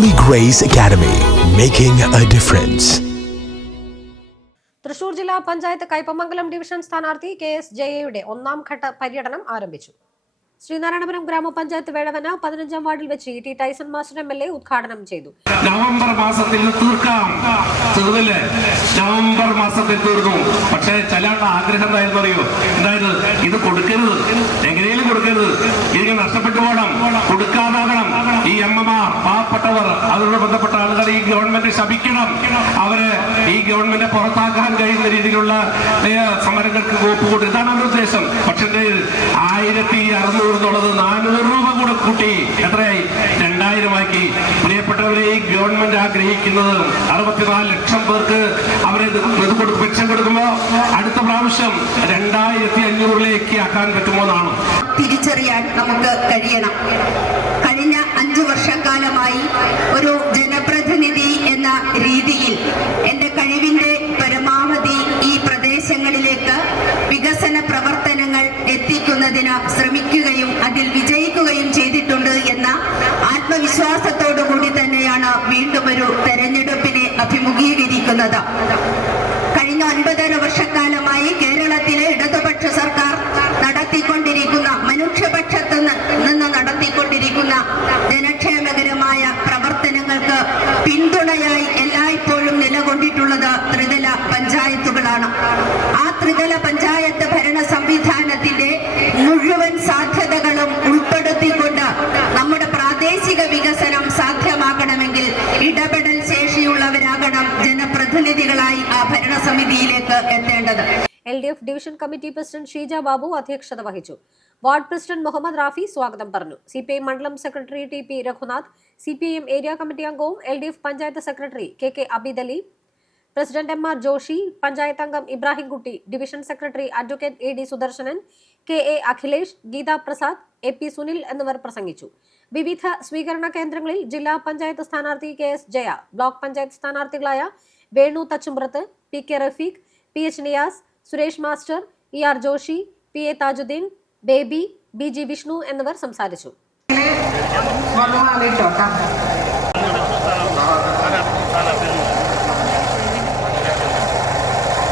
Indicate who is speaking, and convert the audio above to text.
Speaker 1: Grace Academy, making a difference
Speaker 2: Thrissur ജില്ലാ panchayat Kaipamangalam division സ്ഥാനാർത്ഥി K S ജയയുടെ ഒന്നാം ഘട്ട പര്യടനം ആരംഭിച്ചു. ശ്രീനാരായണപുരം ഗ്രാമപഞ്ചായത്ത് വേഴവന പതിനഞ്ചാം വാർഡിൽ വെച്ച് E T Tyson master M L A ഉദ്ഘാടനം ചെയ്തു.
Speaker 3: നവംബർ മാസത്തിൽ തീർക്കാം. ചെറുതല്ലേ നവംബർ മാസത്തിൽ തീർന്നു പക്ഷേ ചില ആഗ്രഹം എന്തായിരുന്നു അറിയോ എന്തായത്? ഇത് കൊടുക്കരുത്. എങ്ങനെയും കൊടുക്കാതാകണം. ഈ എം എം ആർ പാവപ്പെട്ടവർ അതിനോട് ബന്ധപ്പെട്ട ആളുകൾ ഈ ഗവൺമെന്റ് ശപിക്കണം. അവർ ഈ ഗവൺമെന്റ് പുറത്താക്കാൻ കഴിയുന്ന രീതിയിലുള്ള സമരങ്ങൾക്ക് സമരങ്ങൾക്ക് ഒപ്പുകൂട്ടും ഇതാണ് അവരുടെ ഉദ്ദേശം. പക്ഷേ ആയിരത്തി അറുന്നൂറ് എന്നുള്ളത് നാനൂറ് രൂപ കൂടെ കൂട്ടി. എത്രയായി? രണ്ടായിരമാക്കി. പ്രിയപ്പെട്ടവരെ ഈ ഗവൺമെന്റ് ആഗ്രഹിക്കുന്നത് അറുപത്തിനാല് ലക്ഷം പേർക്ക് അവരെ പെൻഷൻ കൊടുക്കുമ്പോ അടുത്ത പ്രാവശ്യം രണ്ടായിരത്തി അഞ്ഞൂറിലേക്ക് ആക്കാൻ പറ്റുമോ എന്നാണ്.
Speaker 4: തിരിച്ചറിയാൻ നമുക്ക് കഴിയണം. കഴിഞ്ഞ അഞ്ചു വർഷക്കാലമായി ഒരു ജനപ്രതിനിധി എന്ന രീതിയിൽ എന്റെ കഴിവിന്റെ പരമാവധി ഈ പ്രദേശങ്ങളിലേക്ക് വികസന പ്രവർത്തനങ്ങൾ എത്തിക്കുന്നതിന് ശ്രമിക്കുകയും അതിൽ വിജയിക്കുകയും ചെയ്തിട്ടുണ്ട് എന്ന ആത്മവിശ്വാസത്തോടു കൂടി തന്നെയാണ് വീണ്ടും ഒരു സർക്കാർ നടത്തിക്കൊണ്ടിരിക്കുന്ന മനുഷ്യപക്ഷത്ത് നിന്ന് നടത്തിക്കൊണ്ടിരിക്കുന്ന ജനക്ഷേമകരമായ പ്രവർത്തനങ്ങൾക്ക് പിന്തുണയായി എല്ലായ്പ്പോഴും നിലകൊണ്ടിട്ടുള്ളത് ത്രിതല പഞ്ചായത്തുകളാണ്. ആ ത്രിതല പഞ്ചായത്ത് ഭരണ സംവിധാനത്തിന്റെ മുഴുവൻ സാധ്യതകളും ഉൾപ്പെടുത്തിക്കൊണ്ട് നമ്മുടെ പ്രാദേശിക വികസനം സാധ്യമാക്കണമെങ്കിൽ ഇടപെടൽ ശേഷിയുള്ളവരാകണം ജനപ്രതിനിധികളായി ആ ഭരണസമിതിയിലേക്ക് എത്തേണ്ടത്.
Speaker 2: L D F division committee president Sheeja Babu അധ്യക്ഷത വഹിച്ചു. വാർഡ് പ്രസിഡന്റ് മുഹമ്മദ് റാഫി സ്വാഗതം പറഞ്ഞു. സി പി ഐ മണ്ഡലം secretary T P Raghunath C P I M area committee അംഗവും L D F panchayat secretary K K Abid Ali president M R Joshi panchayat അംഗം Ibrahimkutty division secretary advocate A D Sudarshanan K A Akhilesh Geetha Prasad A P Sunil എന്നിവർ പ്രസംഗിച്ചു. വിവിധ സ്വീകരണ കേന്ദ്രങ്ങളിൽ ജില്ലാ പഞ്ചായത്ത് സ്ഥാനാർത്ഥി K S Jaya block panchayat സ്ഥാനാർത്ഥികളായ Venu Thachumpurath P K Rafeeq P H Niyas Suresh master E R Joshi P A Thajudheen Baby B G Vishnu എന്നിവർ സംസാരിച്ചു.